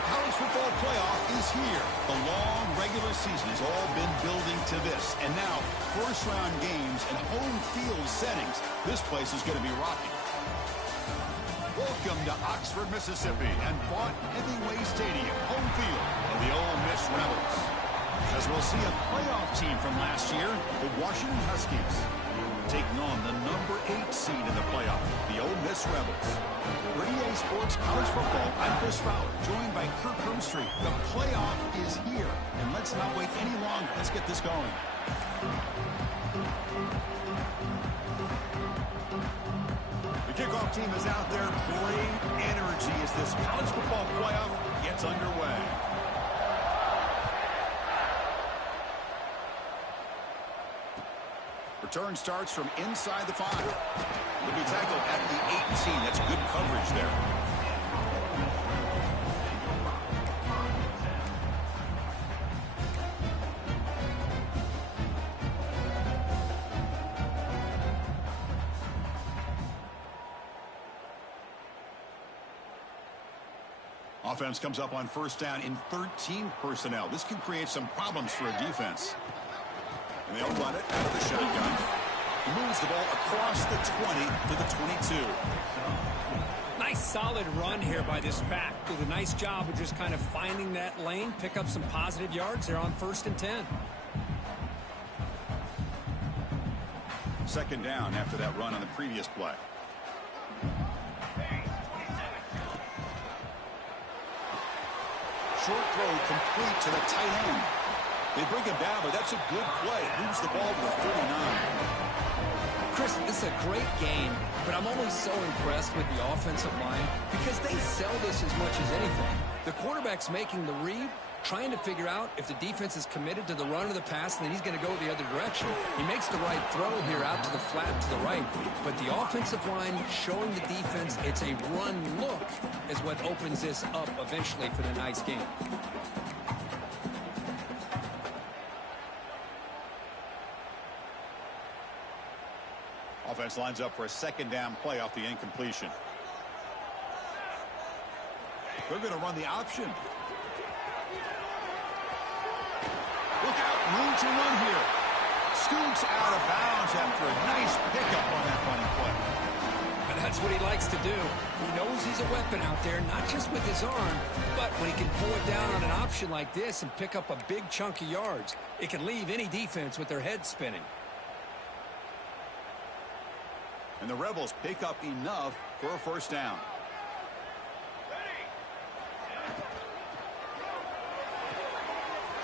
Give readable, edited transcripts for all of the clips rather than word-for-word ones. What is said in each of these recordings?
The college football playoff is here. The long regular season has all been building to this. And now, first-round games and home field settings. This place is going to be rocking. Welcome to Oxford, Mississippi, and Vaught Hemingway Stadium, home field of the Ole Miss Rebels. As we'll see a playoff team from last year, the Washington Huskies, taking on the number 8 seed in the playoff, the Ole Miss Rebels. For EA Sports College Football, I'm Chris Fowler, joined by Kirk Hermstreet. The playoff is here, and let's not wait any longer. Let's get this going. The kickoff team is out there. Great energy as this college football playoff gets underway. Return starts from inside the 5. Will be tackled at the 18. That's good coverage there. Offense comes up on first down in 13 personnel. This can create some problems for a defense. And they'll run it out of the shotgun. He moves the ball across the 20 to the 22. Nice solid run here by this back. Did a nice job of just kind of finding that lane, pick up some positive yards there on 1st and 10. Second down after that run on the previous play. Short throw complete to the tight end. They bring him down, but that's a good play. Moves the ball to the 39. Chris, this is a great game, but I'm always so impressed with the offensive line because they sell this as much as anything. The quarterback's making the read, trying to figure out if the defense is committed to the run or the pass, and then he's going to go the other direction. He makes the right throw here out to the flat to the right, but the offensive line showing the defense it's a run look is what opens this up eventually for the nice game. Offense lines up for a second down play off the incompletion. They're going to run the option. Look out, room to run here. Scoots out of bounds after a nice pickup on that running play. And that's what he likes to do. He knows he's a weapon out there, not just with his arm, but when he can pull it down on an option like this and pick up a big chunk of yards, it can leave any defense with their head spinning. And the Rebels pick up enough for a first down.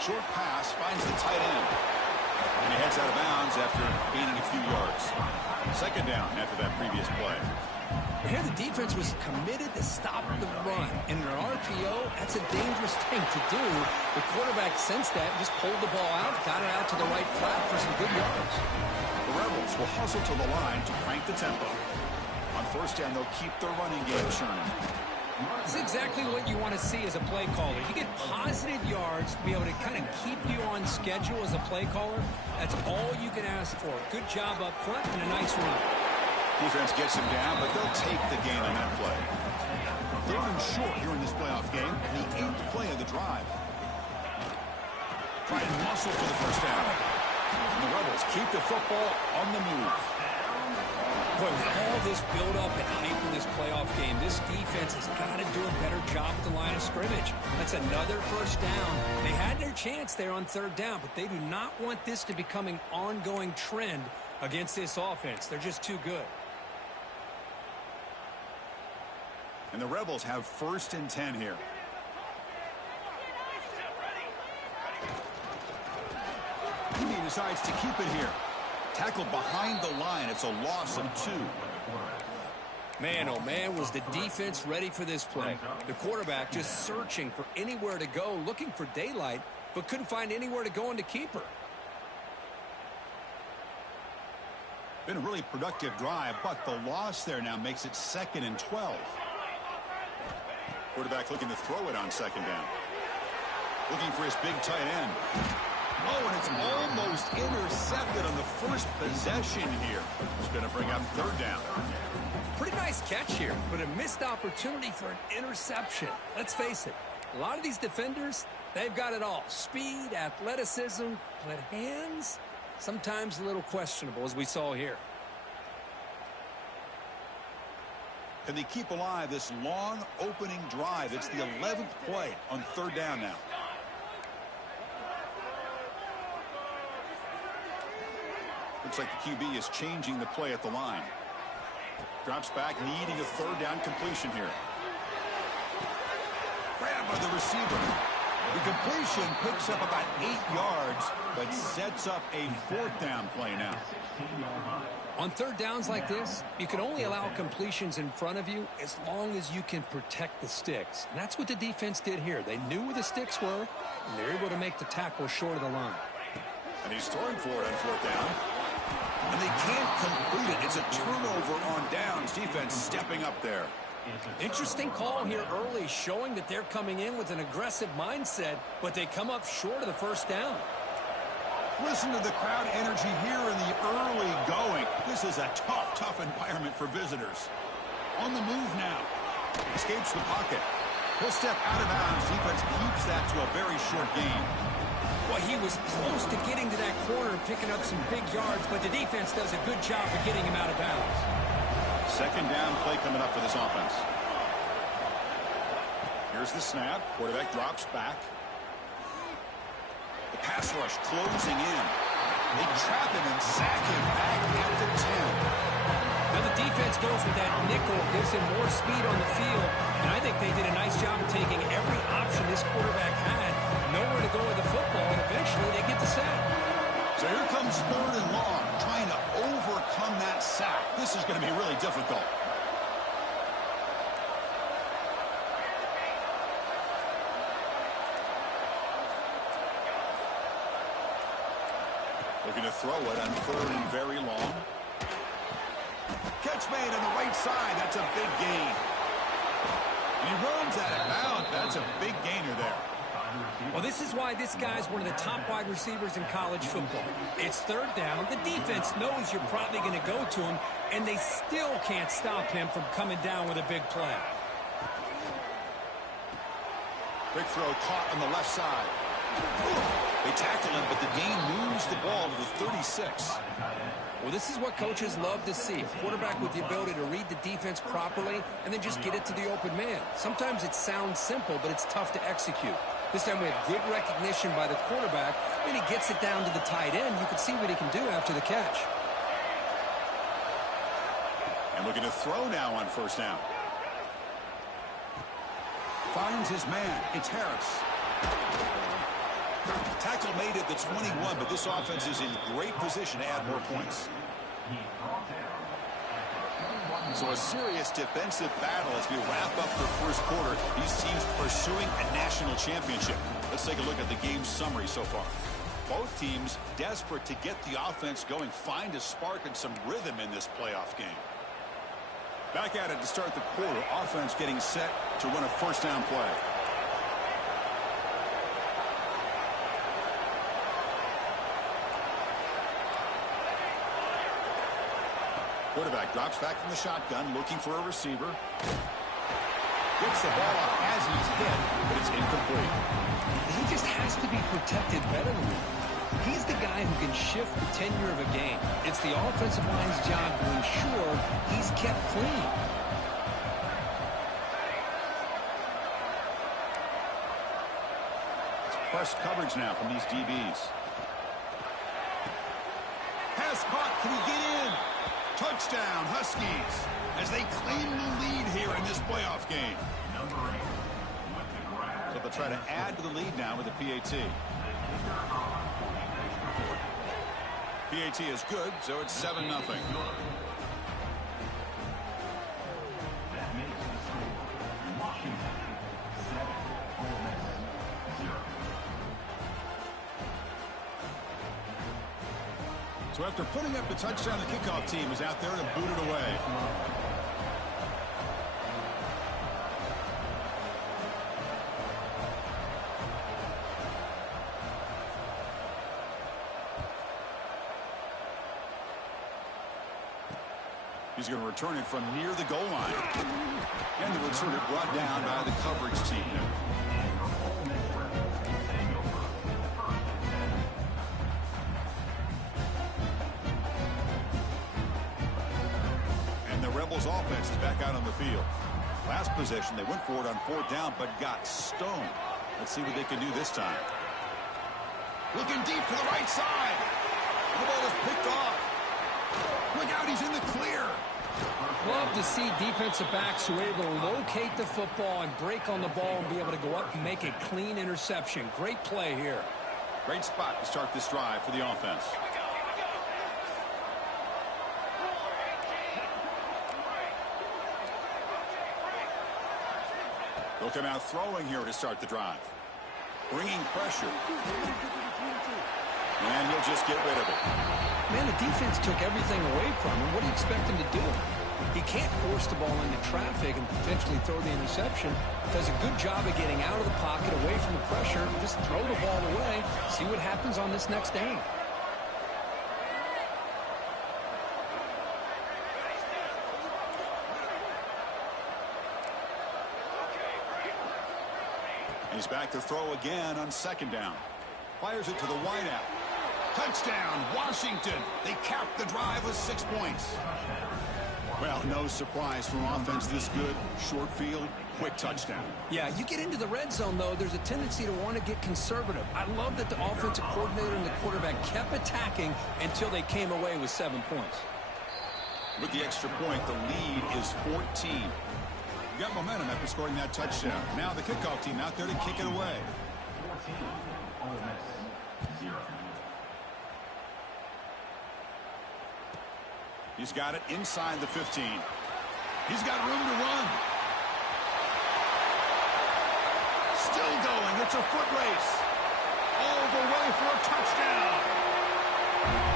Short pass finds the tight end. And he heads out of bounds after gaining a few yards. Second down after that previous play. Here the defense was committed to stop the run. And in an RPO, that's a dangerous thing to do. The quarterback sensed that and just pulled the ball out, got it out to the right flat for some good yards. The Rebels will hustle to the line to crank the tempo. On first down, they'll keep their running game churning. This is exactly what you want to see as a play caller. You get positive yards to be able to kind of keep you on schedule as a play caller. That's all you can ask for. Good job up front and a nice run. Defense gets him down, but they'll take the gain on that play. 3rd and short here in this playoff game, the 8th play of the drive. Try and muscle for the first down. And the Rebels keep the football on the move. Boy, with all this build-up and hype in this playoff game, this defense has got to do a better job at the line of scrimmage. That's another first down. They had their chance there on 3rd down, but they do not want this to become an ongoing trend against this offense. They're just too good. And the Rebels have 1st and 10 here. He decides to keep it here. Tackled behind the line. It's a loss of 2. Man, oh man, was the defense ready for this play. The quarterback just searching for anywhere to go, looking for daylight, but couldn't find anywhere to go into keeper. Been a really productive drive, but the loss there now makes it 2nd and 12. Quarterback looking to throw it on 2nd down. Looking for his big tight end. Oh, and it's almost intercepted on the first possession here. It's going to bring up 3rd down. Pretty nice catch here, but a missed opportunity for an interception. Let's face it, A lot of these defenders, they've got it all. Speed, athleticism, but hands, sometimes a little questionable, as we saw here. Can they keep alive this long opening drive? It's the 11th play on third down now. Looks like the QB is changing the play at the line. Drops back, needing a third down completion here. Grabbed by the receiver. The completion picks up about 8 yards, but sets up a fourth down play now. On third downs like this, you can only allow completions in front of you as long as you can protect the sticks. And that's what the defense did here. They knew where the sticks were, and they're able to make the tackle short of the line. And he's throwing for it on fourth down. And they can't complete it. It's a turnover on downs. Defense stepping up there. Interesting call here early, showing that they're coming in with an aggressive mindset, but they come up short of the first down. Listen to the crowd energy here in the early going. This is a tough environment for visitors. On the move now. Escapes the pocket. He'll step out of bounds. Defense keeps that to a very short gain. Well, he was close to getting to that corner and picking up some big yards, but the defense does a good job of getting him out of bounds. Second down play coming up for this offense. Here's the snap. Quarterback drops back. The pass rush closing in. They trap him and sack him back at the 10. Now the defense goes with that nickel, gives him more speed on the field, and I think they did a nice job of taking every option this quarterback had, nowhere to go with the football, and eventually they get the sack. So here comes third and long, trying to overcome that sack. This is going to be really difficult. Looking to throw it on third and very long. Catch made on the right side. That's a big gain. And he runs out of bounds. That's a big gainer there. Well, this is why this guy's one of the top wide receivers in college football. It's third down. The defense knows you're probably going to go to him, and they still can't stop him from coming down with a big play. Big throw caught on the left side. They tackle him, but the gain moves the ball to the 36. Well, this is what coaches love to see. A quarterback with the ability to read the defense properly and then just get it to the open man. Sometimes it sounds simple, but it's tough to execute. This time we have good recognition by the quarterback. When he gets it down to the tight end, you can see what he can do after the catch. And looking to throw now on first down. Finds his man. It's Harris. Tackle made at the 21, but this offense is in great position to add more points. So a serious defensive battle as we wrap up the first quarter. These teams pursuing a national championship. Let's take a look at the game summary so far. Both teams desperate to get the offense going, find a spark and some rhythm in this playoff game. Back at it to start the quarter. Offense getting set to run a first down play. Quarterback drops back from the shotgun, looking for a receiver. Gets the ball off as he's hit, but it's incomplete. He just has to be protected better than that. He's the guy who can shift the tenure of a game. It's the offensive line's job to ensure he's kept clean. It's press coverage now from these DBs. Pass caught. Can he get in? Touchdown, Huskies, as they claim the lead here in this playoff game. So they'll try to add to the lead now with a PAT. PAT is good, so it's 7-0. So after putting up the touchdown, the kickoff team is out there to boot it away. He's going to return it from near the goal line. And the return it brought down by the coverage team. Rebels offense is back out on the field. Last possession, they went for it on 4th down, but got stoned. Let's see what they can do this time. Looking deep to the right side. The ball is picked off. Look out, he's in the clear. Love to see defensive backs who are able to locate the football and break on the ball and be able to go up and make a clean interception. Great play here. Great spot to start this drive for the offense. They'll come out throwing here to start the drive. Bringing pressure. And he'll just get rid of it. Man, the defense took everything away from him. What do you expect him to do? He can't force the ball into traffic and potentially throw the interception. Does a good job of getting out of the pocket, away from the pressure. Just throw the ball away. See what happens on this next down. He's back to throw again on 2nd down. Fires it to the wideout. Touchdown, Washington. They capped the drive with 6 points. Well, no surprise from offense this good. Short field, quick touchdown. Yeah, you get into the red zone, though, there's a tendency to want to get conservative. I love that the offensive coordinator and the quarterback kept attacking until they came away with 7 points. With the extra point, the lead is 14. You got momentum after scoring that touchdown. Now the kickoff team out there to kick it away. He's got it inside the 15. He's got room to run. Still going. It's a foot race. All the way for a touchdown.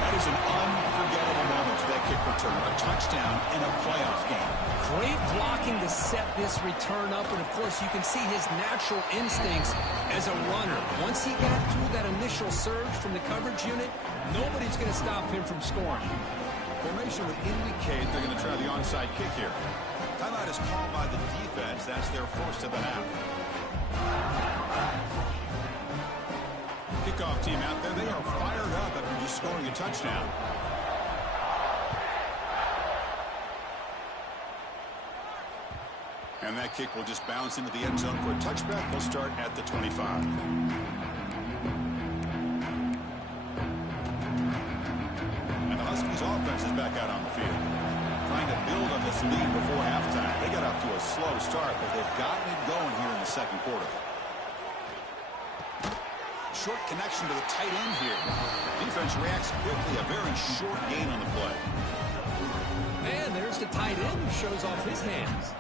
That is an unforgettable moment for that kick return. A touchdown in a playoff game. Great blocking to set this return up, and of course you can see his natural instincts as a runner. Once he got through that initial surge from the coverage unit, nobody's going to stop him from scoring. Formation would indicate they're going to try the onside kick here. Timeout is called by the defense. That's their first of the half. Kickoff team out there, they are fired up after just scoring a touchdown. And that kick will just bounce into the end zone for a touchback. They'll start at the 25. And the Huskies offense is back out on the field. Trying to build on this lead before halftime. They got off to a slow start, but they've gotten it going here in the 2nd quarter. Short connection to the tight end here. Defense reacts quickly. A very short gain on the play. And there's the tight end who shows off his hands.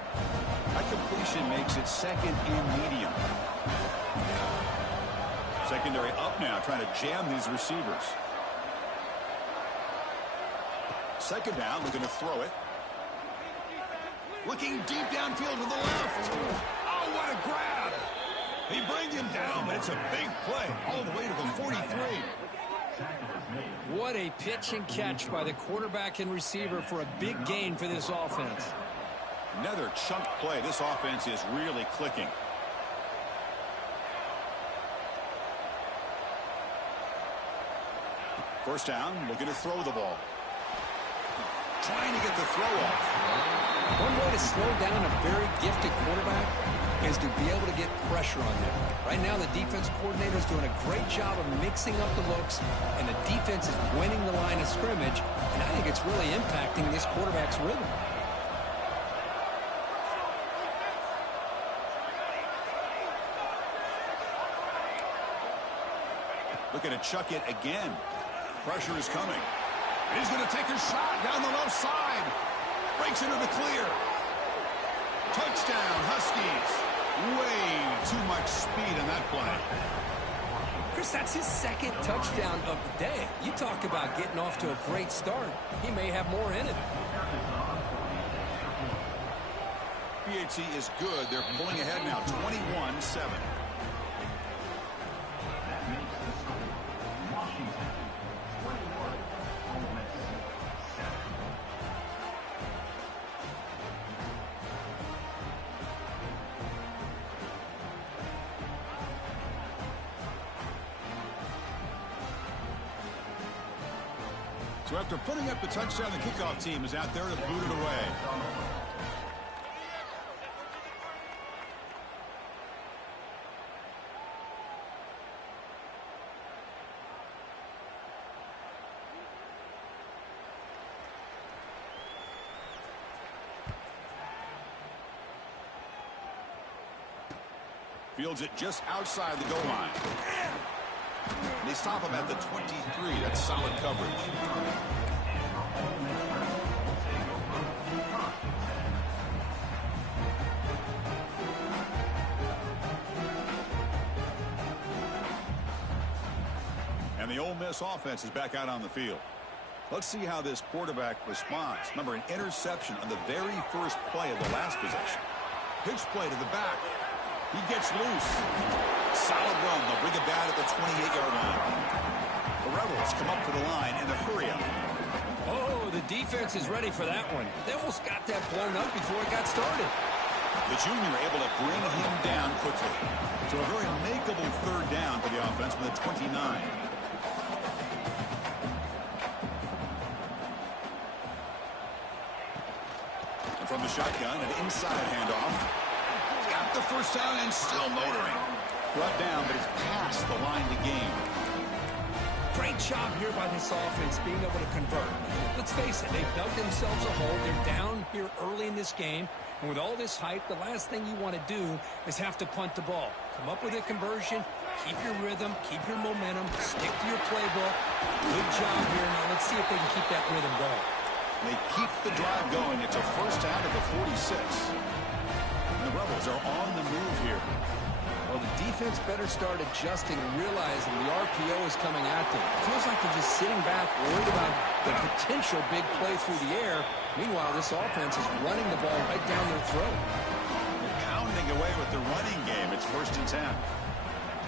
That completion makes it 2nd and medium. Secondary up now, trying to jam these receivers. 2nd down, looking to throw it. Looking deep downfield to the left. Oh, what a grab. He brings him down, but it's a big play all the way to the 43. What a pitch and catch by the quarterback and receiver for a big gain for this offense. Another chunk play. This offense is really clicking. First down, looking to throw the ball. Trying to get the throw off. One way to slow down a very gifted quarterback is to be able to get pressure on him. Right now, the defense coordinator is doing a great job of mixing up the looks, and the defense is winning the line of scrimmage, and I think it's really impacting this quarterback's rhythm. Looking to chuck it again. Pressure is coming. He's going to take a shot down the left side. Breaks into the clear. Touchdown, Huskies. Way too much speed in that play. Chris, that's his 2nd touchdown of the day. You talk about getting off to a great start. He may have more in it. PHC is good. They're pulling ahead now, 21-7. So after putting up the touchdown, the kickoff team is out there to boot it away. Fields it just outside the goal line. They stop him at the 23. That's solid coverage. And the Ole Miss offense is back out on the field. Let's see how this quarterback responds. Remember, an interception on the very first play of the last possession. Pitch play to the back. He gets loose. Solid run. They'll bring it down at the 28-yard line. The Rebels come up to the line in a hurry-up. Oh, the defense is ready for that one. They almost got that blown up before it got started. The junior able to bring him down quickly. So a very makeable third down for the offense from the 29. And from the shotgun, an inside handoff. Got the first down and still motoring. Brought down, but it's past the line to gain. Great job here by this offense being able to convert. Let's face it, they've dug themselves a hole. They're down here early in this game. And with all this hype, the last thing you want to do is have to punt the ball. Come up with a conversion, keep your rhythm, keep your momentum, stick to your playbook. Good job here. Now let's see if they can keep that rhythm going. They keep the drive going. It's a first down at the 46. The Rebels are on the move here. Well, the defense better start adjusting and realizing the RPO is coming at them. It feels like they're just sitting back, worried about the potential big play through the air. Meanwhile, this offense is running the ball right down their throat. They're pounding away with the running game. It's 1st and 10.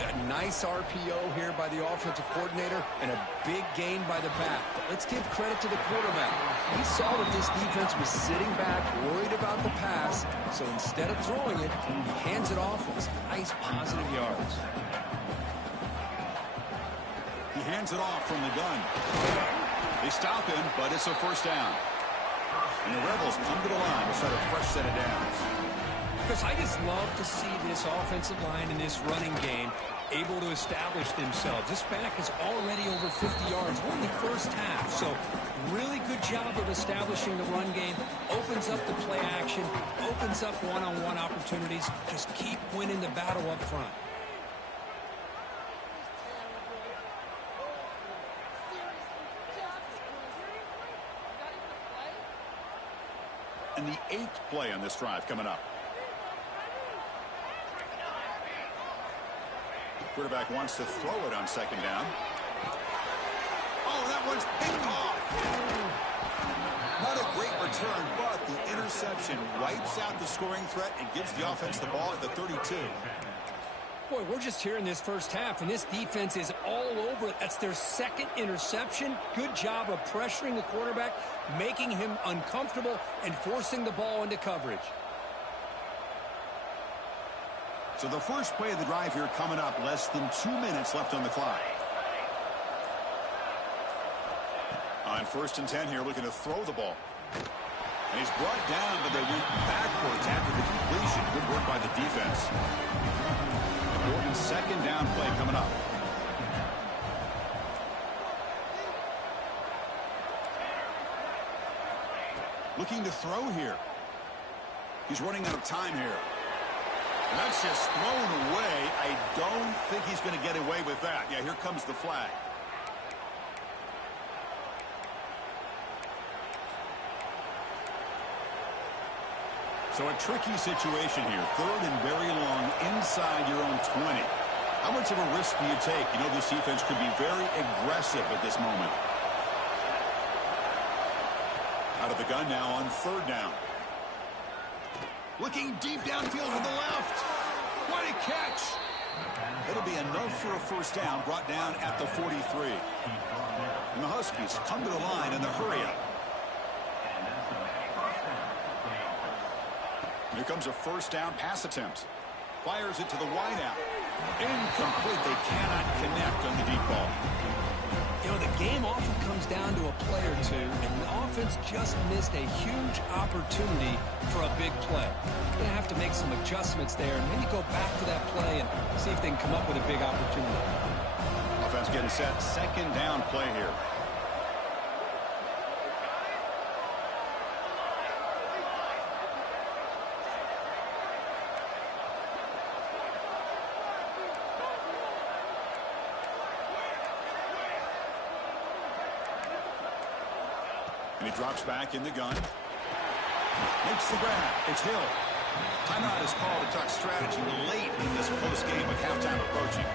A nice RPO here by the offensive coordinator and a big gain by the back. But let's give credit to the quarterback. He saw that this defense was sitting back, worried about the pass, so instead of throwing it, he hands it off with some nice positive yards. He hands it off from the gun. They stop him, but it's a first down. And the Rebels come to the line to start a fresh set of downs. Because I just love to see this offensive line in this running game able to establish themselves. This back is already over 50 yards. We're in the first half, so really good job of establishing the run game. Opens up the play action, opens up one-on-one opportunities. Just keep winning the battle up front. And the 8th play on this drive coming up. Quarterback wants to throw it on 2nd down. Oh, that one's picked off. Not a great return, but the interception wipes out the scoring threat and gives the offense the ball at the 32. Boy, we're just here in this first half, and this defense is all over it. That's their 2nd interception. Good job of pressuring the quarterback, making him uncomfortable, and forcing the ball into coverage. So the first play of the drive here coming up, less than 2 minutes left on the clock. On 1st and 10 here, looking to throw the ball. And he's brought down, but they went backwards after the completion. Good work by the defense. Important 2nd down play coming up. Looking to throw here. He's running out of time here. And that's just thrown away. I don't think he's going to get away with that. Yeah, here comes the flag. So a tricky situation here. 3rd and very long inside your own 20. How much of a risk do you take? You know this defense could be very aggressive at this moment. Out of the gun now on 3rd down. Looking deep downfield to the left. What a catch. It'll be enough for a first down, brought down at the 43. And the Huskies come to the line in the hurry-up. Here comes a first down pass attempt. Fires it to the wideout. Incomplete. They cannot connect on the deep ball. You know, the game often comes down to a play or two, and the offense just missed a huge opportunity for a big play. They're going to have to make some adjustments there and maybe go back to that play and see if they can come up with a big opportunity. Offense getting set. Second down play here. And he drops back in the gun. Makes the grab. It's Hill. Timeout is called to talk strategy late in this close game with halftime approaching.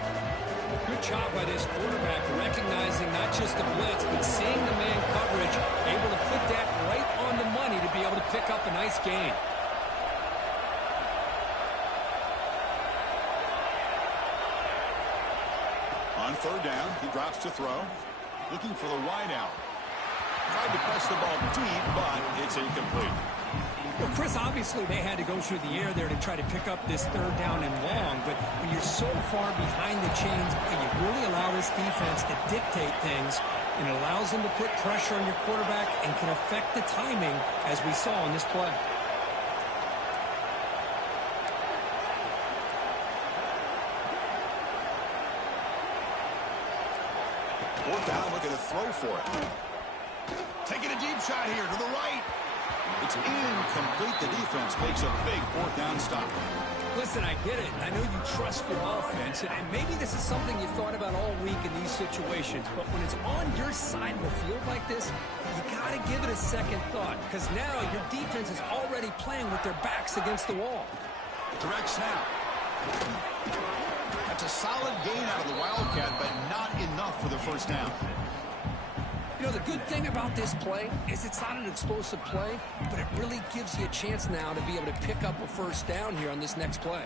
Good job by this quarterback, recognizing not just the blitz, but seeing the man coverage, able to put that right on the money to be able to pick up a nice gain. On third down, he drops to throw. Looking for the wide out. Tried to press the ball deep, but it's incomplete. Well, Chris, obviously they had to go through the air there to try to pick up this third down and long, but when you're so far behind the chains, you really allow this defense to dictate things, and it allows them to put pressure on your quarterback and can affect the timing, as we saw in this play. Fourth down, looking to throw for it. Taking a deep shot here to the right. It's incomplete. The defense makes a big fourth down stop. Listen, I get it. I know you trust your offense, and maybe this is something you thought about all week in these situations, but when it's on your side of the field like this, you got to give it a second thought, because now your defense is already playing with their backs against the wall. Direct snap. That's a solid gain out of the Wildcat, but not enough for the first down. You know, the good thing about this play is it's not an explosive play, but it really gives you a chance now to be able to pick up a first down here on this next play.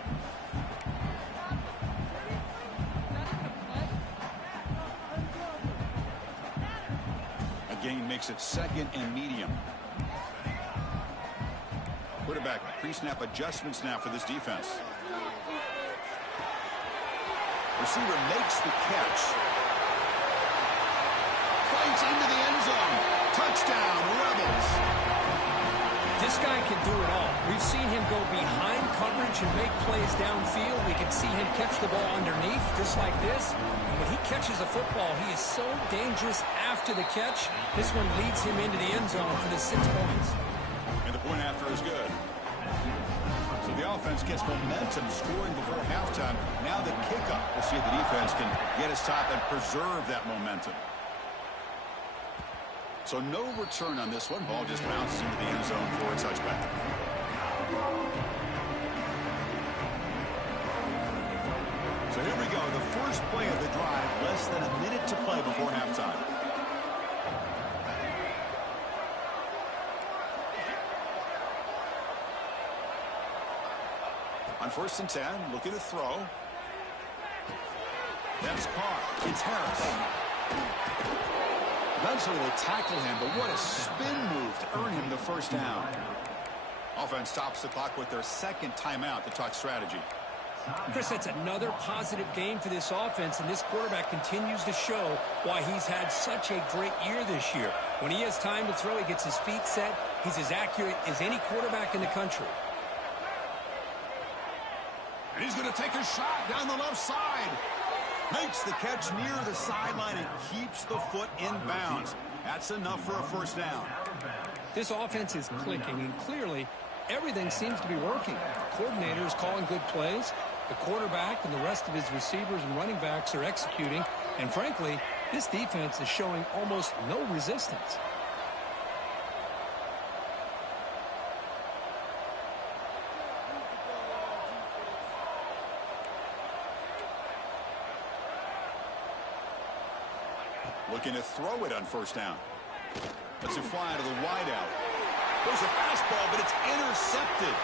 A gain makes it second and medium. Quarterback pre-snap adjustments now for this defense. Receiver makes the catch. Fights into the end zone. Touchdown, Rebels. This guy can do it all. We've seen him go behind coverage and make plays downfield. We can see him catch the ball underneath, just like this. And when he catches a football, he is so dangerous after the catch. This one leads him into the end zone for the 6 points. And the point after is good. So the offense gets momentum scoring before halftime. Now the kickoff. We'll see if the defense can get a stop and preserve that momentum. So no return on this one. Ball just bounces into the end zone for a touchback. So here we go. The first play of the drive. Less than a minute to play before halftime. On 1st and 10, looking to throw. That's caught. It's Harris. Eventually they tackle him, but what a spin move to earn him the first down. Offense stops the clock with their second timeout to talk strategy. Chris, that's another positive game for this offense, and this quarterback continues to show why he's had such a great year this year. When he has time to throw, he gets his feet set. He's as accurate as any quarterback in the country. And he's going to take a shot down the left side. Makes the catch near the sideline and keeps the foot in bounds. That's enough for a first down. This offense is clicking, and clearly everything seems to be working. The coordinator is calling good plays. The quarterback and the rest of his receivers and running backs are executing. And frankly, this defense is showing almost no resistance. Looking to throw it on first down. Let's it fly to the wideout. There's a fastball, but it's intercepted.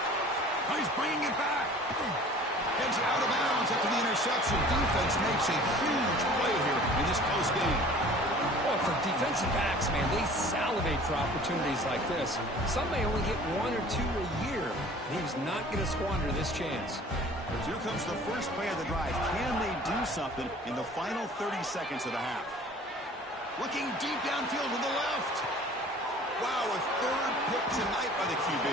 He's bringing it back. Heads out of bounds after the interception. Defense makes a huge play here in this close game. Well, for defensive backs, man, they salivate for opportunities like this. Some may only get 1 or 2 a year. And he's not going to squander this chance. Here comes the first play of the drive. Can they do something in the final 30 seconds of the half? Looking deep downfield to the left. Wow, a third pick tonight by the QB.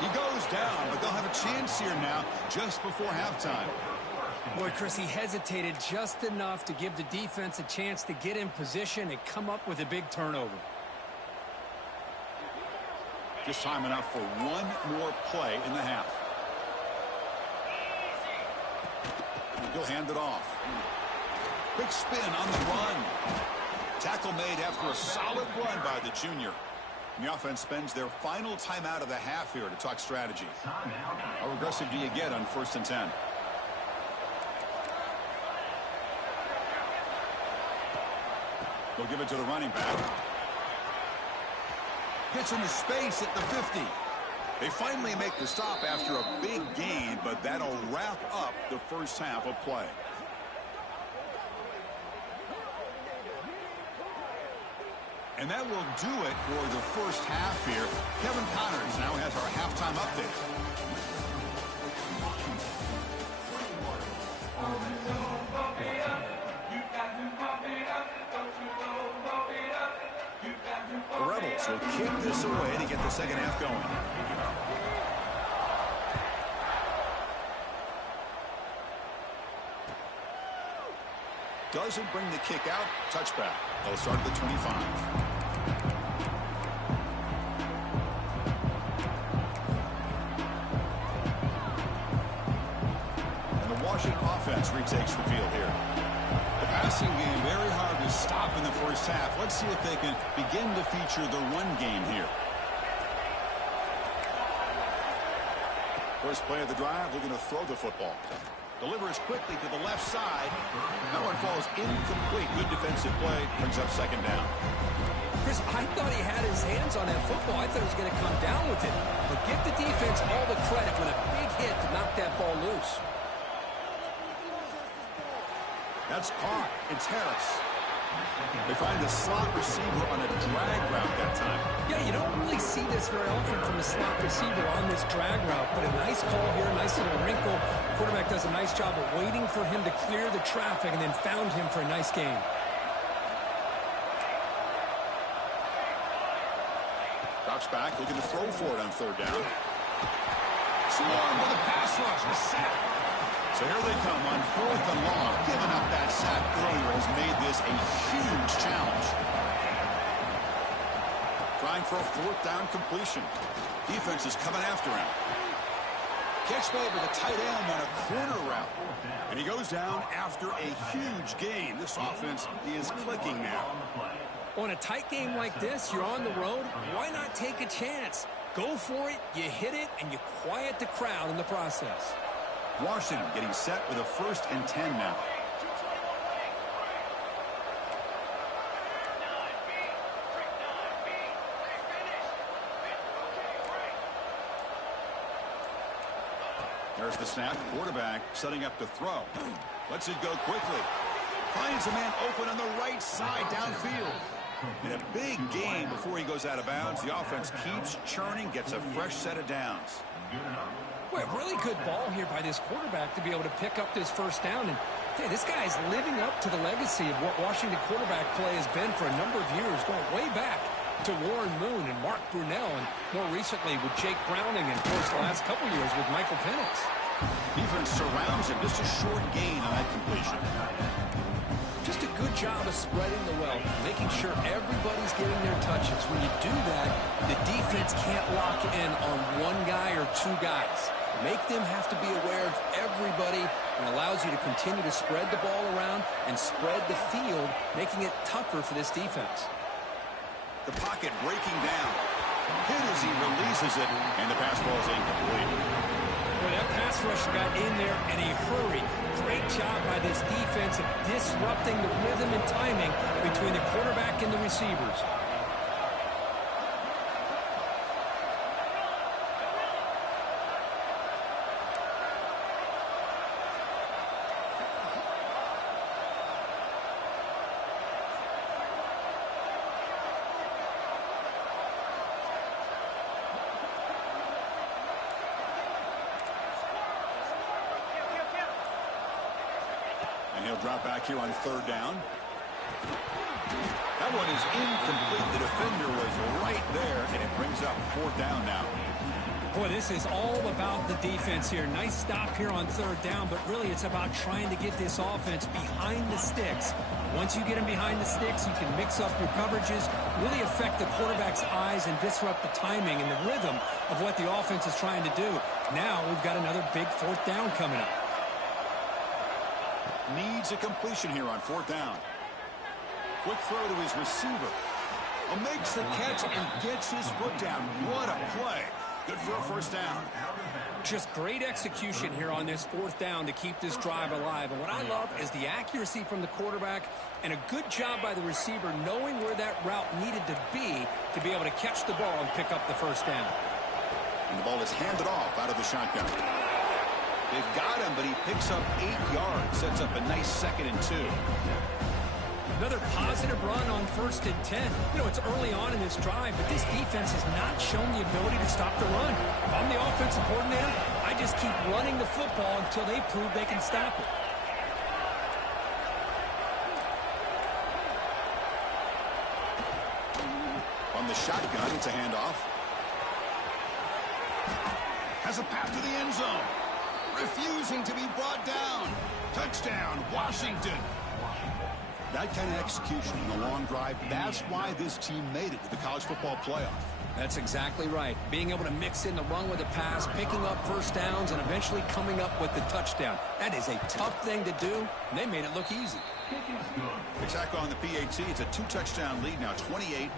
He goes down, but they'll have a chance here now just before halftime. Boy, Chris, he hesitated just enough to give the defense a chance to get in position and come up with a big turnover. Just time enough for one more play in the half. He'll hand it off. Quick spin on the run. Tackle made after a solid run by the junior. And the offense spends their final timeout of the half here to talk strategy. How aggressive do you get on 1st and 10? They'll give it to the running back. Gets into space at the 50. They finally make the stop after a big gain, but that'll wrap up the first half of play. And that will do it for the first half here. Kevin Connors now has our halftime update. The Rebels will kick this away to get the second half going. Doesn't bring the kick out. Touchback. They'll start at the 25. And the Washington offense retakes the field here. The passing game very hard to stop in the first half. Let's see if they can begin to feature the run game here. First play of the drive, looking to throw the football. Delivers quickly to the left side. That one falls incomplete. Good defensive play. Brings up second down. Chris, I thought he had his hands on that football. I thought he was going to come down with it. But give the defense all the credit with a big hit to knock that ball loose. That's caught. It's Harris. They find the slot receiver on a drag route that time. Yeah, you don't really see this very often from a slot receiver on this drag route, but a nice call here, nice little wrinkle. Quarterback does a nice job of waiting for him to clear the traffic and then found him for a nice gain. Drops back, looking to throw for it on third down. Swarm with a pass rush, a sack. So here they come on 4th and long. Giving up that sack earlier has made this a huge challenge. Trying for a 4th down completion. Defense is coming after him. Catch made with a tight end on a corner route. And he goes down after a huge gain. This offense is clicking now. On a tight game like this, you're on the road. Why not take a chance? Go for it, you hit it, and you quiet the crowd in the process. Washington getting set with a 1st and 10 now. There's the snap. Quarterback setting up to throw. Lets it go quickly. Finds a man open on the right side downfield. In a big game before he goes out of bounds. The offense keeps churning, gets a fresh set of downs. Boy, a really good ball here by this quarterback to be able to pick up this first down. And hey, this guy is living up to the legacy of what Washington quarterback play has been for a number of years, going way back to Warren Moon and Mark Brunell, and more recently with Jake Browning, and of course the last couple years with Michael Penix. Defense surrounds him. Just a short gain on that completion. Just a good job of spreading the wealth, making sure everybody's getting their touches. When you do that, the defense can't lock in on one guy or two guys. Make them have to be aware of everybody, and allows you to continue to spread the ball around and spread the field, making it tougher for this defense. The pocket breaking down. Hit as he releases it, and the pass ball is incomplete. Boy, that pass rush got in there in a hurry. Great job by this defense of disrupting the rhythm and timing between the quarterback and the receivers. And he'll drop back here on third down. That one is incomplete. The defender was right there, and it brings up 4th down now. Boy, this is all about the defense here. Nice stop here on 3rd down, but really it's about trying to get this offense behind the sticks. Once you get them behind the sticks, you can mix up your coverages, really affect the quarterback's eyes and disrupt the timing and the rhythm of what the offense is trying to do. Now we've got another big 4th down coming up. Needs a completion here on 4th down. Quick throw to his receiver. Makes the catch and gets his foot down. What a play. Good for a 1st down. Just great execution here on this 4th down to keep this drive alive. And what I love is the accuracy from the quarterback and a good job by the receiver knowing where that route needed to be able to catch the ball and pick up the 1st down. And the ball is handed off out of the shotgun. They've got him, but he picks up 8 yards. Sets up a nice 2nd and 2. Another positive run on 1st and 10. You know, it's early on in this drive, but this defense has not shown the ability to stop the run. If I'm the offensive coordinator, I just keep running the football until they prove they can stop it. On the shotgun, it's a handoff. Has a path to the end zone. Refusing to be brought down. Touchdown, Washington. That kind of execution in a long drive, that's why this team made it to the college football playoff. That's exactly right. Being able to mix in the run with the pass, picking up 1st downs, and eventually coming up with the touchdown. That is a tough thing to do, and they made it look easy. Exactly on the PAT. It's a 2-touchdown lead now, 28-14.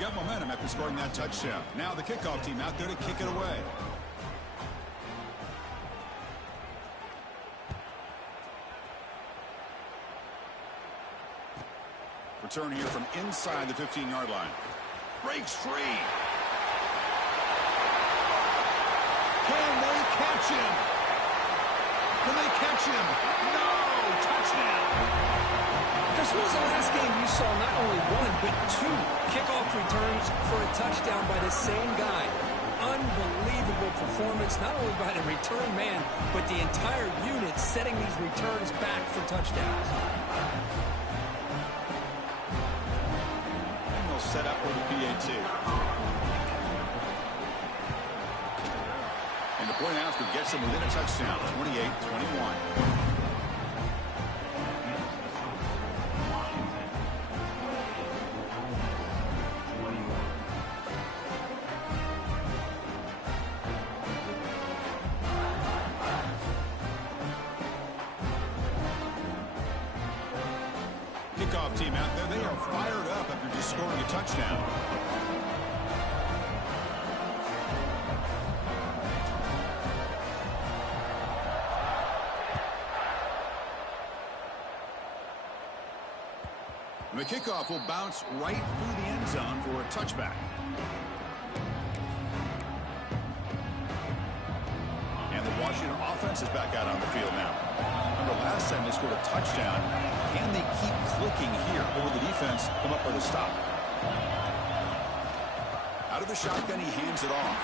Got momentum after scoring that touchdown. Now the kickoff team out there to kick it away. Return here from inside the 15-yard line. Breaks free. Can they catch him? Can they catch him? No! Touchdown! Chris, when was the last game you saw not only 1, but 2 kickoff returns for a touchdown by the same guy? Unbelievable performance, not only by the return man, but the entire unit setting these returns back for touchdowns. And they'll set up for the PAT. And the point after gets them within a touchdown, 28-21. Kickoff team out there, they are fired up after just scoring a touchdown. The kickoff will bounce right through the end zone for a touchback. And the Washington offense is back out on the field now. Remember last time they scored a touchdown. Can they keep clicking here, or will the defense come up with a stop? Out of the shotgun, he hands it off.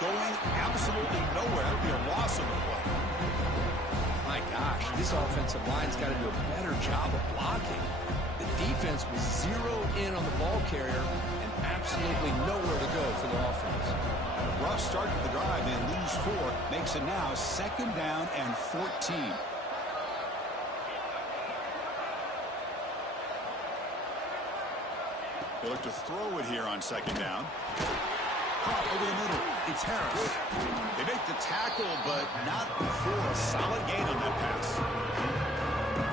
Going absolutely nowhere. That would be a loss of the play. My gosh, this offensive line's got to do a better job of blocking. The defense was zeroed in on the ball carrier and absolutely nowhere to go for the offense. A rough start to the drive. They lose 4. Makes it now 2nd down and 14. They look to throw it here on 2nd down. Caught over the middle. It's Harris. They make the tackle, but not before a solid gain on that pass.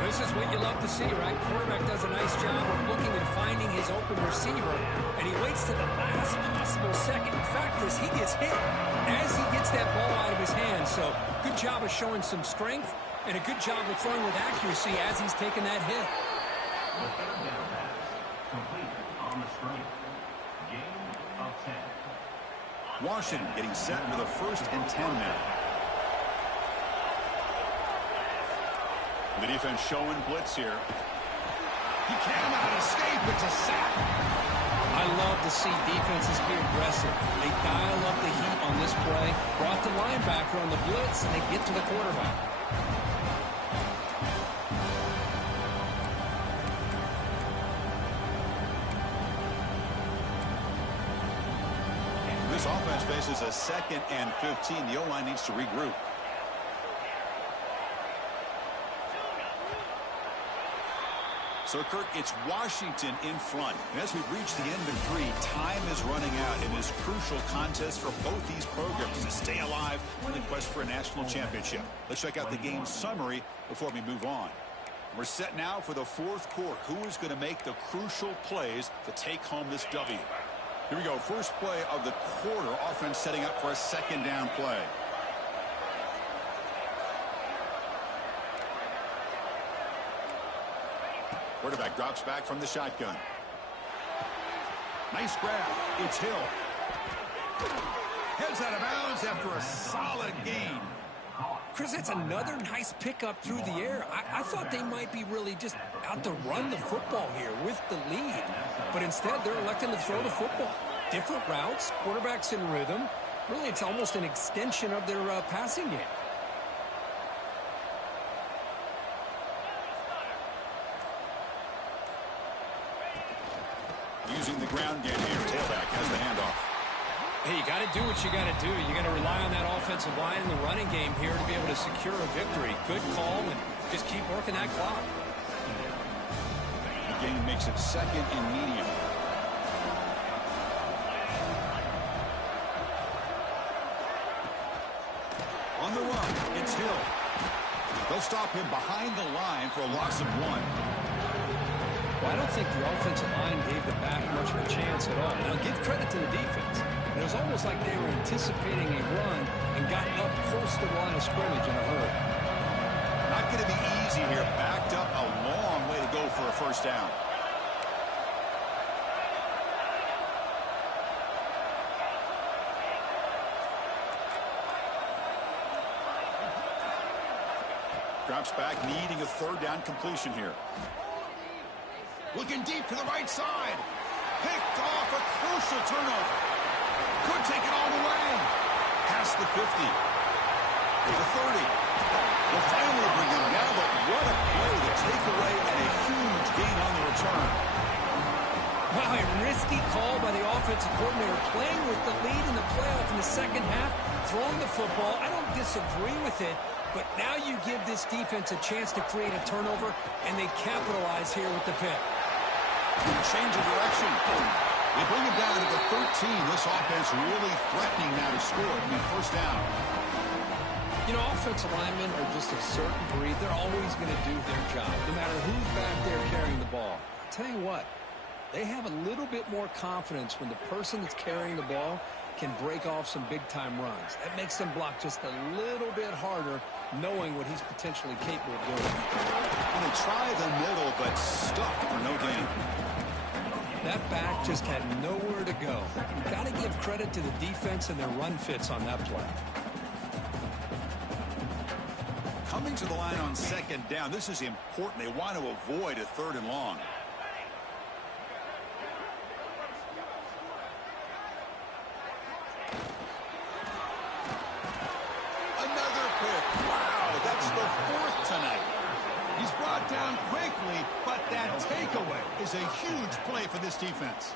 This is what you love to see, right? Quarterback does a nice job of looking and finding his open receiver, and he waits to the last possible second. In fact, as he gets hit, as he gets that ball out of his hands. So good job of showing some strength, and a good job of throwing with accuracy as he's taking that hit. Washington getting set with a 1st and 10 now. The defense showing blitz here. He cannot escape. It's a sack. I I love to see defenses be aggressive. They dial up the heat on this play, brought the linebacker on the blitz, and they get to the quarterback. This offense faces a 2nd and 15. The O-line needs to regroup. So, Kirk, it's Washington in front. And as we've reached the end of 3, time is running out in this crucial contest for both these programs to stay alive in the quest for a national championship. Let's check out the game summary before we move on. We're set now for the 4th quarter. Who is going to make the crucial plays to take home this W? Here we go. First play of the quarter. Offense setting up for a 2nd down play. Quarterback drops back from the shotgun. Nice grab. It's Hill. Heads out of bounds after a solid gain. Chris, that's another nice pickup through the air. I thought they might be really just out to run the football here with the lead. But instead, they're electing to throw the football. Different routes, quarterbacks in rhythm. Really, it's almost an extension of their passing game. Using the ground game here. Tailback has the handoff. Hey, you got to do what you got to do. You got to rely on that offensive line in the running game here to be able to secure a victory. Good call, and just keep working that clock. The game makes it 2nd and medium. On the run, it's Hill. They'll stop him behind the line for a loss of 1. Well, I don't think the offensive line gave the back much of a chance at all. Now, give credit to the defense. It was almost like they were anticipating a run and got up close to the line of scrimmage in a hurry. Not going to be easy here. Backed up a long way to go for a 1st down. Drops back, needing a 3rd down completion here. Looking deep to the right side. Picked off a crucial turnover. Could take it all the way. Past the 50. To the 30. Will finally bring him down, but what a play. The takeaway and a huge gain on the return. Wow, a risky call by the offensive coordinator, playing with the lead in the playoff in the 2nd half, throwing the football. I don't disagree with it, but now you give this defense a chance to create a turnover, and they capitalize here with the pick. Change of direction. They bring it down to the 13. This offense really threatening now to score. It'll be 1st down. You know, offensive linemen are just a certain breed. They're always going to do their job, no matter who's back there carrying the ball. I'll tell you what, they have a little bit more confidence when the person that's carrying the ball can break off some big-time runs. That makes them block just a little bit harder, knowing what he's potentially capable of doing. And they try the middle, but stuffed for no gain. That back just had nowhere to go. You've got to give credit to the defense and their run fits on that play. Coming to the line on 2nd down. This is important. They want to avoid a 3rd and long. Another pick. Wow, that's the 4th tonight. He's brought down quickly, but that takeaway is a huge play for this defense.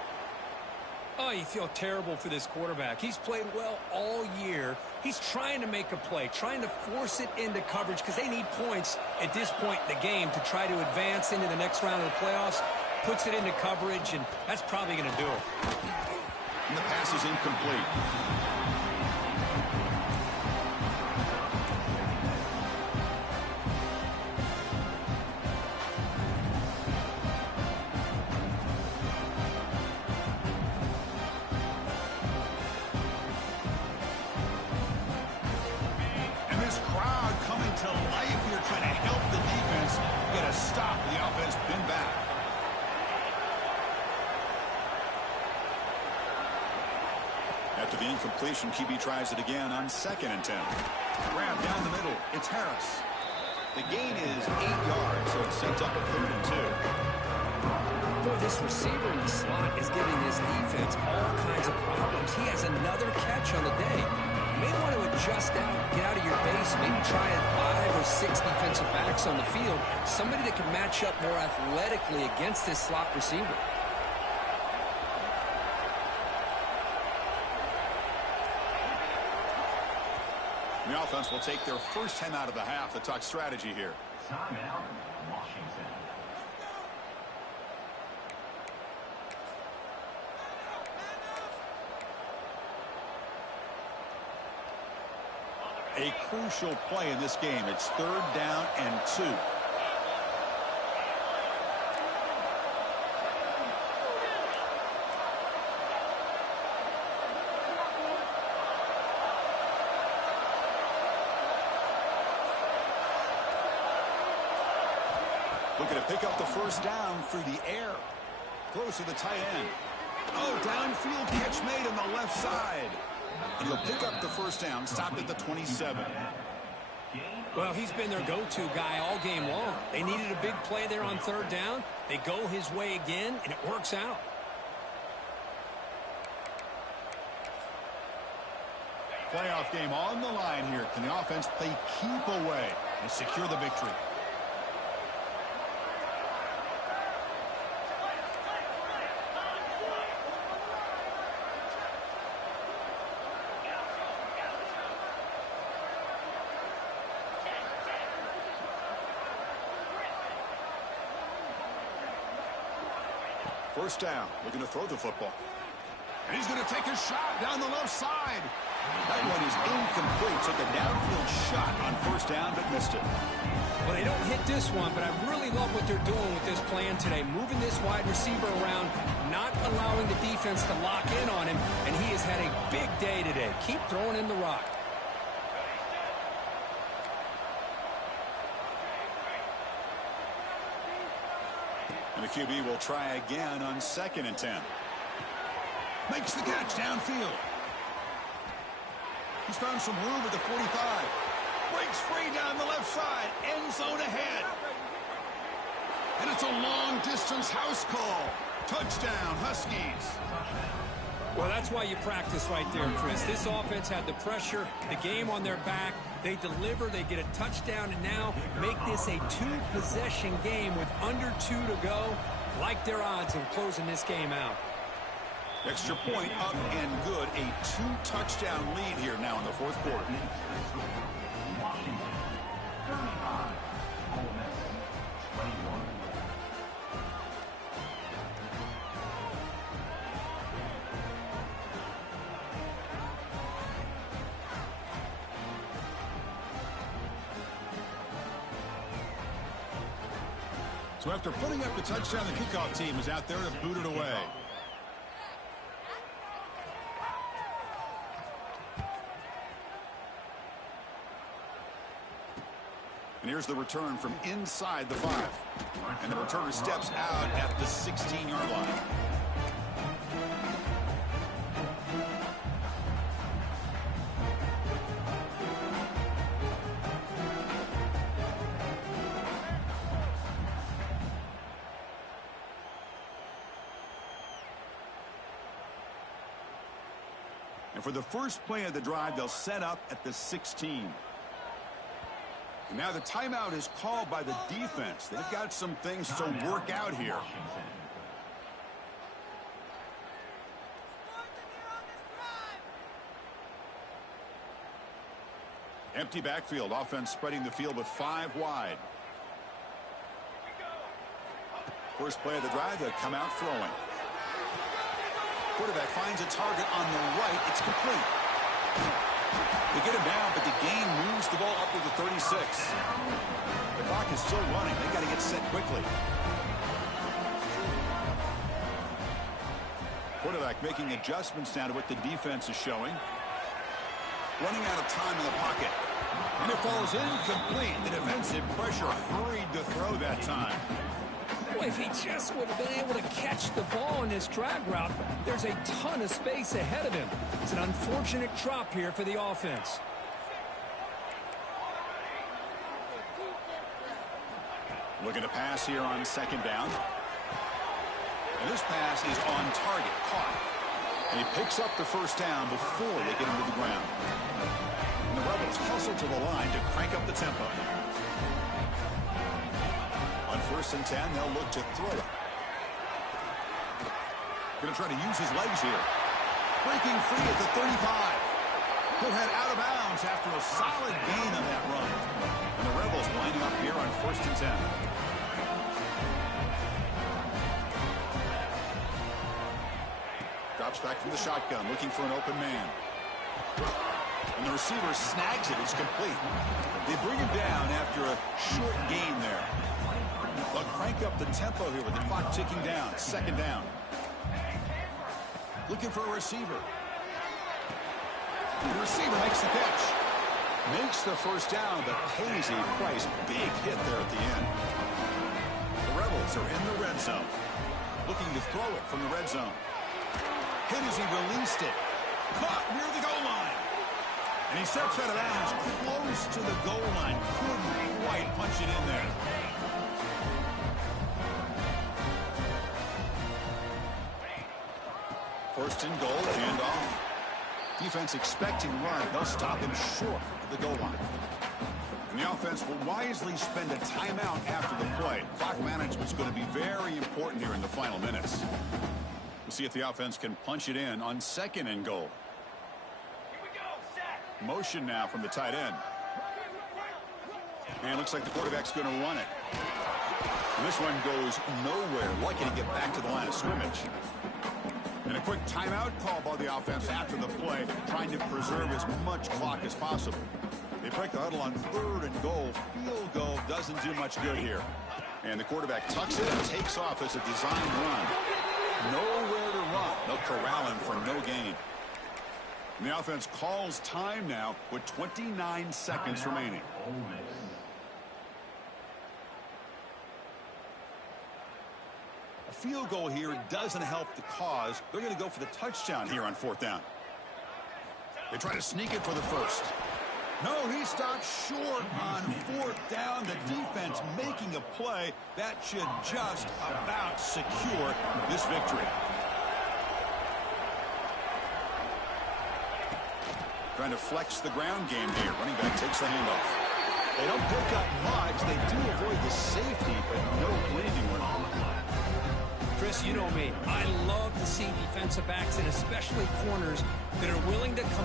Oh, you feel terrible for this quarterback. He's played well all year. He's trying to make a play, trying to force it into coverage because they need points at this point in the game to try to advance into the next round of the playoffs. Puts it into coverage, and that's probably going to do it. And the pass is incomplete. To life here, trying to help the defense get a stop. The offense been back. After the incompletion, QB tries it again on 2nd and 10. Grab down the middle. It's Harris. The gain is 8 yards, so it sets up a 3rd and 2. Boy, this receiver in the slot is giving this defense all kinds of problems. He has another catch on the day. You may want to adjust out, get out of your base, maybe try 5 or 6 defensive backs on the field, somebody that can match up more athletically against this slot receiver. The offense will take their first time out of the half to talk strategy here. Timeout, Washington. A crucial play in this game. It's 3rd down and 2. Looking to pick up the first down through the air. Throws to the tight end. Oh, downfield catch made on the left side. And he'll pick up the first down, stopped at the 27. Well, he's been their go-to guy all game long. They needed a big play there on 3rd down. They go his way again, and it works out. Playoff game on the line here. Can the offense play keep away and secure the victory? First down, looking to throw the football. And he's going to take a shot down the left side. That one is incomplete. Took a downfield shot on first down, but missed it. Well, they don't hit this one, but I really love what they're doing with this plan today. Moving this wide receiver around, not allowing the defense to lock in on him, and he has had a big day today. Keep throwing in the rock. And the QB will try again on 2nd and 10. Makes the catch downfield. He's found some room at the 45. Breaks free down the left side. End zone ahead. And it's a long-distance house call. Touchdown, Huskies. Well, that's why you practice right there, Chris. This offense had the pressure, the game on their back. They deliver, they get a touchdown, and now make this a 2-possession game with under 2 to go. Like their odds of closing this game out. Extra point up and good. A 2-touchdown lead here now in the 4th quarter. Washington, 35. Ole Miss, 21. So after putting up the touchdown, the kickoff team is out there to boot it away. And here's the return from inside the 5. And the returner steps out at the 16-yard line. And for the first play of the drive, they'll set up at the 16. And now the timeout is called by the defense. They've got some things to work out here. Empty backfield. Offense spreading the field with 5 wide. First play of the drive, they come out throwing. Quarterback finds a target on the right. It's complete. They get him down, but the gain moves the ball up to the 36. The clock is still running. They've got to get set quickly. Quarterback making adjustments now to what the defense is showing. Running out of time in the pocket. And it falls incomplete. The defensive pressure hurried to throw that time. Boy, if he just would have been able to catch the ball in this drag route, there's a ton of space ahead of him. It's an unfortunate drop here for the offense. Looking to pass here on 2nd down. And this pass is on target, caught. And he picks up the first down before they get him to the ground. And the Rebels hustle to the line to crank up the tempo. On 1st and 10, they'll look to throw it. Going to try to use his legs here. Breaking free at the 35. He'll head out of bounds after a solid gain on that run. And the Rebels lining up here on 1st and 10. Drops back from the shotgun, looking for an open man. And the receiver snags it. It's complete. They bring him down after a short gain there. They'll crank up the tempo here with the clock ticking down. 2nd down. Looking for a receiver. The receiver makes the catch. Makes the first down, but pays a price. Big hit there at the end. The Rebels are in the red zone. Looking to throw it from the red zone. Hit as he released it. Caught near the goal line. And he steps out of bounds close to the goal line. Couldn't quite punch it in there. First and goal, handoff. Defense expecting run. They'll stop him short of the goal line. And the offense will wisely spend a timeout after the play. Clock management's going to be very important here in the final minutes. We'll see if the offense can punch it in on 2nd and goal. Here we go, set. Motion now from the tight end. And looks like the quarterback's going to run it. And this one goes nowhere. Lucky to get back to the line of scrimmage. And a quick timeout call by the offense after the play, trying to preserve as much clock as possible. They break the huddle on 3rd and goal. Field goal doesn't do much good here. And the quarterback tucks it and takes off as a designed run. Nowhere to run. They'll corral him for no gain. And the offense calls time now with 29 seconds remaining. Ole Miss. A field goal here doesn't help the cause. They're going to go for the touchdown here on 4th down. They try to sneak it for the first. No, he stopped short on 4th down. The defense making a play that should just about secure this victory. Trying to flex the ground game here. Running back takes the handoff. They don't pick up much. They do avoid the safety, but no breathing room. Chris, you know me. I love to see defensive backs and especially corners that are willing to come up